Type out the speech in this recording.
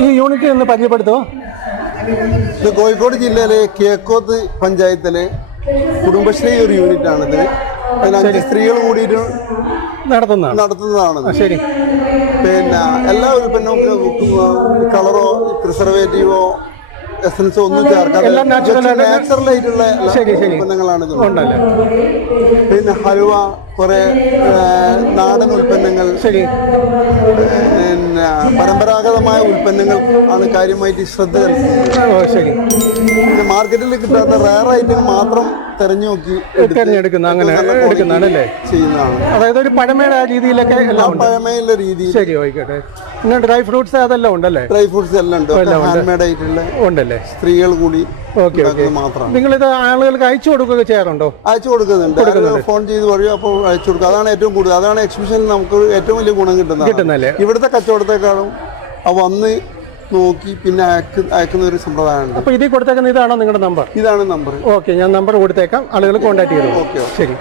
ഈ യൂണിറ്റ് ഒന്ന് പരിചയപ്പെടുത്തുമോ ഇത് കോഴിക്കോട് ജില്ലയിലെ കേക്കോത്ത് പഞ്ചായത്തിലെ കുടുംബശ്രീ ഒരു യൂണിറ്റ് ആണിത് അതിനകത്ത് സ്ത്രീകൾ കൂടിയിട്ട് നടത്തുന്നതാണ്. നടത്തുന്നതാണ്. ശരി. പിന്നെ എല്ലാ ഉൽപ്പന്നവും കളറോ പ്രിസർവേറ്റീവോ എസൻസോ ഒന്നും ചേർക്കാതെ നാച്ചുറൽ ആയിട്ടുള്ള. ഉൽപ്പന്നങ്ങളാണ് പിന്നെ ഹലുവ കുറെ നാടൻ ഉൽപ്പന്നങ്ങൾ പിന്നെ പരമ്പരാഗതമായ ഉൽപ്പന്നങ്ങൾ ആണ് കാര്യമായിട്ട് ശ്രദ്ധ ചെലുത്തുന്നത് പിന്നെ മാർക്കറ്റിൽ കിട്ടാത്ത റയർ ഐറ്റം മാത്രം തെരഞ്ഞു നോക്കി തിരഞ്ഞെടുക്കുന്ന അങ്ങനെ ചെയ്യുന്നതാണ്. അതായത് ഒരു പഴമയുടെ രീതിയിലൊക്കെ പഴമയുള്ള രീതി ശരി ആയിക്കോട്ടെ പിന്നെ ഡ്രൈ ഫ്രൂട്ട്സ് അതെല്ലാം ഉണ്ടല്ലേ? ഡ്രൈ ഫ്രൂട്ട്സ് എല്ലാം ഉണ്ട്. ആയിട്ടുള്ള ഉണ്ടല്ലേ? സ്ത്രീകൾ കൂടി ഓക്കെ ഓക്കെ ഉണ്ടാക്കുന്നത് മാത്രമാണ്. ഇത് ആളുകൾക്ക് അയച്ചു കൊടുക്കുകയൊക്കെ ചെയ്യാറുണ്ടോ? അയച്ചു കൊടുക്കുന്നുണ്ട്. ഫോൺ ചെയ്ത് പറയും അപ്പോൾ അയച്ചു കൊടുക്കും. അതാണ് ഏറ്റവും കൂടുതൽ. അതാണ് എക്സിബിഷനിൽ നമുക്ക് ഏറ്റവും വലിയ ഗുണം കിട്ടുന്നത്. കിട്ടുന്നല്ലേ ഇവിടുത്തെ കച്ചവടത്തെക്കാളും ആ വന്ന് നോക്കി പിന്നെ അയക്ക് അയക്കുന്ന ഒരു സമ്പ്രദായമുണ്ട്. അപ്പൊ ഇതിൽ കൊടുത്തേക്കുന്ന ഇതാണോ നിങ്ങളുടെ നമ്പർ ഇതാണ് നമ്പർ ഓക്കെ ഞാൻ നമ്പർ കൊടുത്തേക്കാം. ആളുകൾ കോൺടാക്ട് ചെയ്തു ഓക്കെ ശരി.